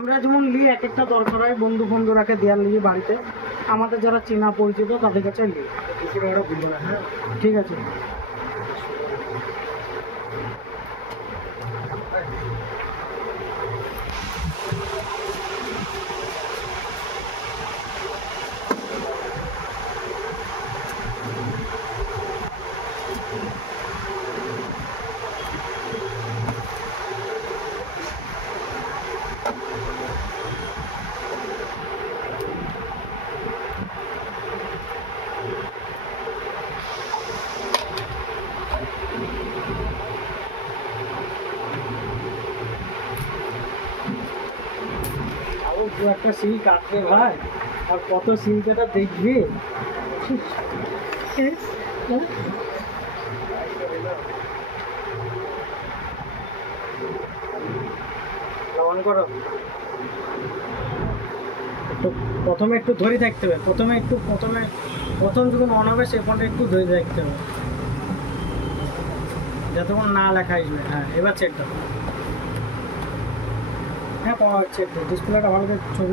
আমরা যেমন নিই এক একটা দরকার হয় বন্ধু বন্ধুরাকে দেওয়ার নিয়ে বাড়িতে, আমাদের যারা চেনা পরিচিত তাদের কাছে নিই। হ্যাঁ ঠিক আছে। দু একটা সিল কাটবে ভাই, আর কত সিল কাটা দেখবি। অন করো। একটু প্রথমে একটু ধরে থাকতে হবে, প্রথম যখন অন হবে সে ফোনটা একটু ধরে থাকতে হবে যতক্ষণ না লেখা আসবে। হ্যাঁ এবার চেক দাও। হ্যাঁ পাওয়া যাচ্ছে, একটু ডিসপ্লেটা ভালো করে ছবি